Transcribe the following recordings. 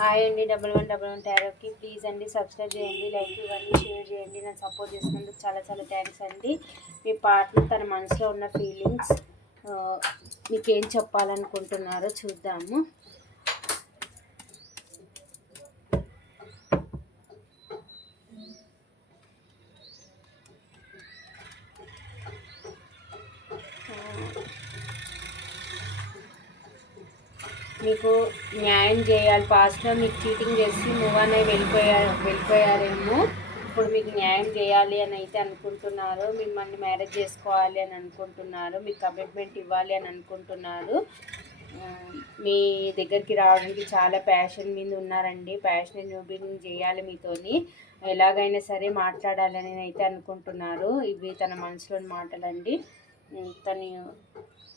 Hi అండి, 1111 టారోకి please అండి subscribe చేయండి, లైక్ ఇవ్వండి, షేర్ చేయండి. నన్ను సపోర్ట్ చేసినందుకు చాలా చాలా థ్యాంక్స్ అండి. మీ పార్ట్నర్ తన మనసులో ఉన్న ఫీలింగ్స్ మీకేం చెప్పాలనుకుంటున్నారో చూద్దాము. మీకు న్యాయం చేయాలి. పాస్ట్లో మీకు చీటింగ్ చేసి మూవ్ ఆన్ అయి వెళ్ళిపోయారేమో. ఇప్పుడు మీకు న్యాయం చేయాలి అని అయితే అనుకుంటున్నారు. మిమ్మల్ని మ్యారేజ్ చేసుకోవాలి అని అనుకుంటున్నారు. మీకు కమిట్మెంట్ ఇవ్వాలి అని అనుకుంటున్నారు. మీ దగ్గరికి రావడానికి చాలా ప్యాషన్ మీద ఉన్నారండి. ప్యాషన్ చూపింగ్ చేయాలి మీతోని. ఎలాగైనా సరే మాట్లాడాలని అయితే అనుకుంటున్నారు. ఇవి తన మనసులోని మాటలండి. తను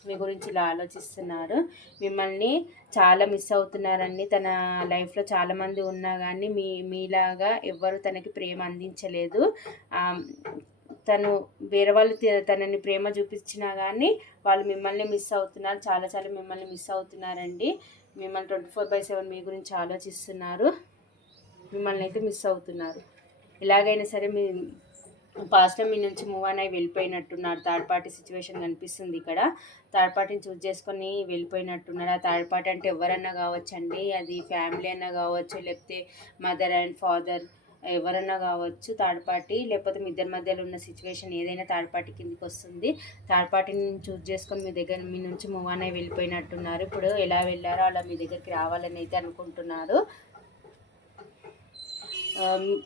మీ గురించి ఇలా ఆలోచిస్తున్నారు. మిమ్మల్ని చాలా మిస్ అవుతున్నారండి. తన లైఫ్లో చాలామంది ఉన్నా కానీ మీలాగా ఎవ్వరు తనకి ప్రేమ అందించలేదు. తను వేరే వాళ్ళు తనని ప్రేమ చూపించినా కానీ వాళ్ళు మిమ్మల్ని మిస్ అవుతున్నారు. చాలా చాలా మిమ్మల్ని మిస్ అవుతున్నారండి. మిమ్మల్ని 24/7 మీ గురించి ఆలోచిస్తున్నారు. మిమ్మల్ని అయితే మిస్ అవుతున్నారు. ఎలాగైనా సరే మీ పాస్ట్లో మీ నుంచి మూవ్ ఆన్ అయి వెళ్ళిపోయినట్టున్నారు. థర్డ్ పార్టీ సిచ్యువేషన్ కనిపిస్తుంది ఇక్కడ. థర్డ్ పార్టీని చూస్ చేసుకొని వెళ్ళిపోయినట్టున్నారు. ఆ థర్డ్ పార్టీ అంటే ఎవరన్నా కావచ్చండి. అది ఫ్యామిలీ అన్నా కావచ్చు, లేకపోతే మదర్ అండ్ ఫాదర్ ఎవరన్నా కావచ్చు థర్డ్ పార్టీ. లేకపోతే మీ ఇద్దరి మధ్యలో ఉన్న సిచ్యువేషన్ ఏదైనా థర్డ్ పార్టీ కిందకి వస్తుంది. థర్డ్ పార్టీని చూస్ చేసుకొని మీ నుంచి మూవ్ ఆన్ అయి వెళ్ళిపోయినట్టున్నారు. ఇప్పుడు ఎలా వెళ్ళారో అలా మీ దగ్గరికి రావాలని అయితే అనుకుంటున్నారు.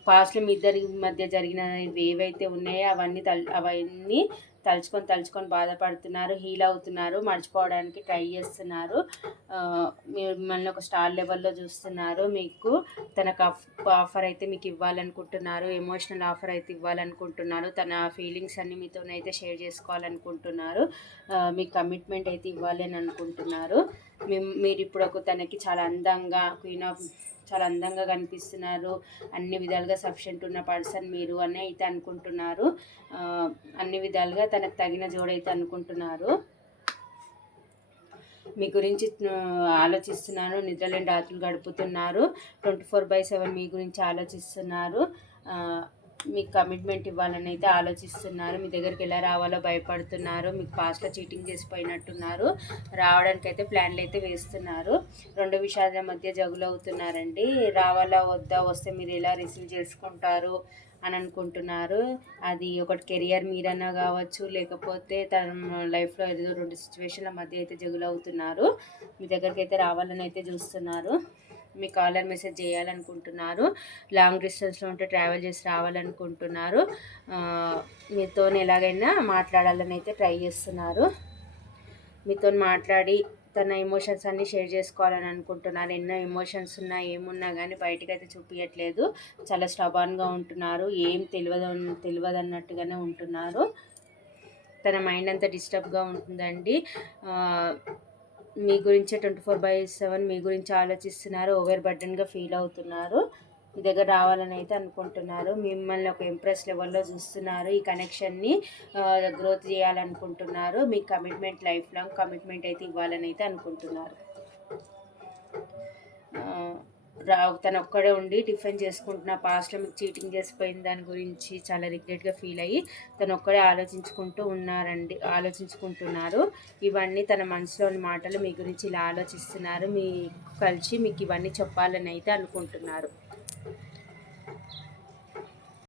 పాస్ట్లో మీ ఇద్దరి మధ్య జరిగిన ఏవైతే ఉన్నాయో అవన్నీ తలుచుకొని బాధపడుతున్నారు. హీల్ అవుతున్నారు. మర్చిపోవడానికి ట్రై చేస్తున్నారు. మిమ్మల్ని ఒక స్టార్ లెవెల్లో చూస్తున్నారు. మీకు తనకు ఆఫర్ అయితే మీకు ఇవ్వాలనుకుంటున్నారు. ఎమోషనల్ ఆఫర్ అయితే ఇవ్వాలనుకుంటున్నారు. తన ఫీలింగ్స్ అన్నీ మీతోనైతే షేర్ చేసుకోవాలనుకుంటున్నారు. మీకు కమిట్మెంట్ అయితే ఇవ్వాలి అని అనుకుంటున్నారు. మీరు ఇప్పుడు తనకి చాలా అందంగా కనిపిస్తున్నారు. అన్ని విధాలుగా సఫిషియెంట్ ఉన్న పర్సన్ మీరు అని అయితే అనుకుంటున్నారు. అన్ని విధాలుగా తనకు తగిన జోడైతే అనుకుంటున్నారు. మీ గురించి ఆలోచిస్తున్నారు. నిద్రలేని రాత్రులు గడుపుతున్నారు. 24/7 మీ గురించి ఆలోచిస్తున్నారు. మీకు కమిట్మెంట్ ఇవ్వాలని అయితే ఆలోచిస్తున్నారు. మీ దగ్గరికి ఎలా రావాలో భయపడుతున్నారు. మీకు పాస్ట్లో చీటింగ్ చేసిపోయినట్టున్నారు. రావడానికి అయితే ప్లాన్లు అయితే వేస్తున్నారు. రెండు విషయాల మధ్య జగులవుతున్నారండి. రావాలా వద్దా, వస్తే మీరు ఎలా రిసీవ్ చేసుకుంటారు అని అనుకుంటున్నారు. అది ఒకటి కెరియర్ మీరన్నా కావచ్చు, లేకపోతే తన లైఫ్లో ఏదో రెండు సిచ్యువేషన్ల మధ్య అయితే జగులవుతున్నారు. మీ దగ్గరికి అయితే రావాలని అయితే చూస్తున్నారు. మీ కాలర్ మెసేజ్ చేయాలనుకుంటున్నారు. లాంగ్ డిస్టెన్స్లో ఉంటే ట్రావెల్ చేసి రావాలనుకుంటున్నారు. మీతో ఎలాగైనా మాట్లాడాలని అయితే ట్రై చేస్తున్నారు. మీతో మాట్లాడి తన ఎమోషన్స్ అన్నీ షేర్ చేసుకోవాలని అనుకుంటున్నారు. ఎన్నో ఎమోషన్స్ ఉన్నా ఏమున్నా కానీ బయటకు అయితే చూపించట్లేదు. చాలా స్టబాన్గా ఉంటున్నారు. ఏం తెలియదు అన్నట్టుగానే ఉంటున్నారు. తన మైండ్ అంతా డిస్టర్బ్గా ఉంటుందండి. మీ గురించే 24/7 మీ గురించి ఆలోచిస్తున్నారు. ఓవర్ బర్డెన్గా ఫీల్ అవుతున్నారు. మీ దగ్గర రావాలని అయితే అనుకుంటున్నారు. మిమ్మల్ని ఒక ఇంప్రెస్ లెవెల్లో చూస్తున్నారు. ఈ కనెక్షన్ని గ్రోత్ చేయాలనుకుంటున్నారు. మీ కమిట్మెంట్ లైఫ్ లాంగ్ కమిట్మెంట్ అయితే ఇవ్వాలని అయితే అనుకుంటున్నారు. తను ఒక్కడే ఉండి డిఫెండ్ చేసుకుంటున్న పాస్ట్లో మీకు చీటింగ్ చేసిపోయిన దాని గురించి చాలా రిగ్రెట్గా ఫీల్ అయ్యి తను ఒక్కడే ఆలోచించుకుంటున్నారు. ఇవన్నీ తన మనసులోని మాటలు మీ గురించి ఇలా ఆలోచిస్తున్నారు. మీకు ఇవన్నీ చెప్పాలని అయితే అనుకుంటున్నారు.